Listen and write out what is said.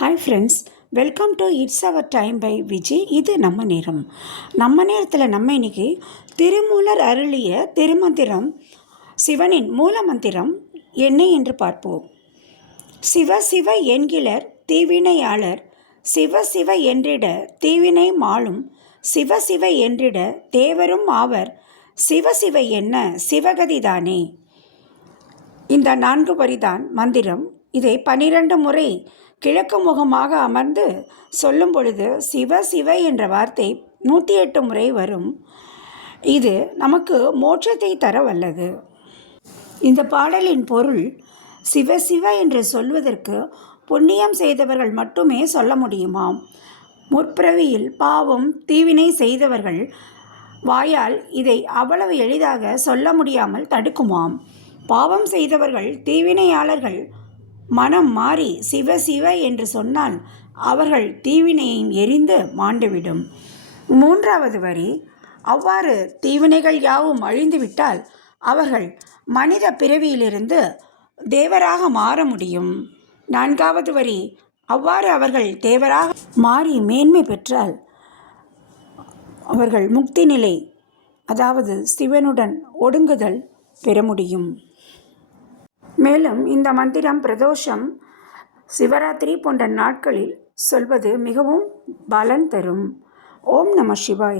Hi friends, welcome to it's our time by Vijay. இது நம்ம நேரம். நம்ம நேரத்தில் நம்ம இன்னைக்கு திருமூலர் அருளிய திருமந்திரம் சிவனின் மூல மந்திரம் என்ன என்று பார்ப்போம். சிவ சிவ என்கிலர் தீவினையாளர், சிவ சிவ என்றிட தீவினை மாளும், சிவ சிவ என்றிட தேவரும் ஆவர், சிவ சிவ என்ன சிவகதிதானே. இந்த 4 வரிதான் மந்திரம். இதை 12 முறை கிழக்கு முகமாக அமர்ந்து சொல்லும் பொழுது சிவ சிவ என்ற வார்த்தை 108 முறை வரும். இது நமக்கு மோட்சத்தை தர வல்லது. இந்த பாடலின் பொருள், சிவ சிவ என்று சொல்வதற்கு புண்ணியம் செய்தவர்கள் மட்டுமே சொல்ல முடியுமாம். முற்பிறவியில் பாவம் தீவினை செய்தவர்கள் வாயால் இதை அவ்வளவு எளிதாக சொல்ல முடியாமல் தடுக்குமாம். பாவம் செய்தவர்கள் தீவினையாளர்கள் மனம் மாறி சிவ சிவ என்று சொன்னால் அவர்கள் தீவினையும் எரிந்து மாண்டுவிடும். 3வது வரி, அவ்வாறு தீவினைகள் யாவும் அழிந்துவிட்டால் அவர்கள் மனித பிறவியிலிருந்து தேவராக மாற முடியும். 4வது வரி, அவ்வாறு அவர்கள் தேவராக மாறி மேன்மை பெற்றால் அவர்கள் முக்தி நிலை, அதாவது சிவனுடன் ஒடுங்குதல் பெற முடியும். மேலும் இந்த மந்திரம் பிரதோஷம், சிவராத்திரி போன்ற நாட்களில் சொல்வது மிகவும் பலன் தரும். ஓம் நம சிவாய.